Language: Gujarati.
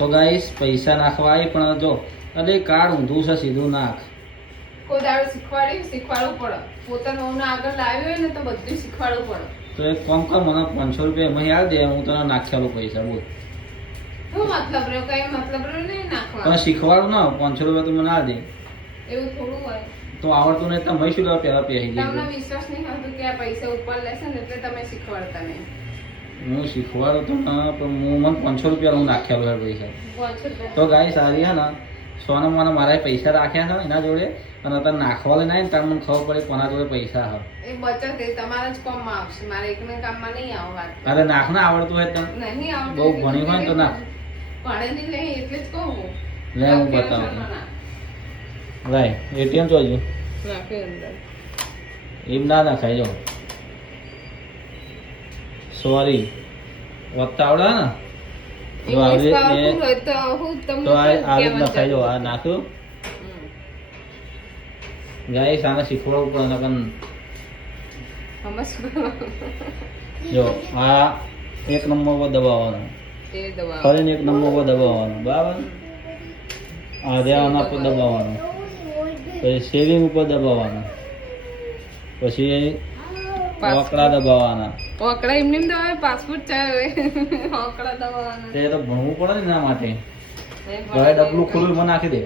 તો ગાઈસ પૈસા નાખવા આવી પણ જો અરે કાર્ડ ઊંધું છે સીધું નાખ. કોઈ દાડો શીખવાડવું પડે. પોતાનું વહુને આગળ લાવ્યું હોય ને તો બધું શીખવાડવું પડે. તો એક કામ કર, મને 500 રૂપિયા એમાં યાદ દે, હું તને નાખ્યાલું પૈસા બોલ. શું મતલબ રહ્યો? કઈ મતલબ રહ્યો નહીં નાખવા. પણ શીખવાડું ના 500 રૂપિયા તું મને આ દે. એવું થોડું હોય. તો આવડતું નહીં તો મેં શું કરવા પહેલા પહેરી તમને ગઈ. વિશ્વાસ નહીં આવતો કે આ પૈસા ઉપર લેશે ને એટલે તમે શીખવાડતા નહીં. હું શીખવાડું તો ના, પણ હું મને 500 રૂપિયા હું નાખ્યાલું છે પૈસા. તો ગાઈસ સારી હે ને સોના મને મારા પૈસા રાખ્યા છે એના જોડે, અને અત્યારે નાખવા લઈને આવી ને ત્યારે મને ખબર પડી કોના જોડે પૈસા હા. એ બચત એ તમારા જ કામમાં આવશે. મારે એકને કામમાં નહીં આવો વાત. અરે નાખ ના આવડતું હોય તો નહીં આવડતું. બહુ ભણી હોય તો નાખ. ભણેલી નહીં એટલે જ કહું હું. લે હું બતાવું. લાય એટીએમ તો હજુ નાખે અંદર. એમ ના નાખાય જો. સોરી વત્તા આવડે ને તો ઇંગ્લિશ આવી આવડતું હોય તો હું તમને તો આ શું રીત નખાય જો. કહેવાનું આ નાખ્યું હમ. ગાઈસ આને શીખવાડવું પડે નકર સમજ જો આ એક નંબર પર દબાવવાનો, એ દવા ફરીને એક નંબર પર દબાવવાનો, બરાબર. આ આના પર દબાવવાનું, પછી સેવિંગ ઉપર દબાવવાનું, પછી ઓકડા દબાવવાના. ઓકડા એમને એમ દવા પાસપોર્ટ ચાલે ઓકડા દવાના તે તો ભણવું પડે ને એના માટે. હવે ડબલું ખુલ્લું મને નાખી દે.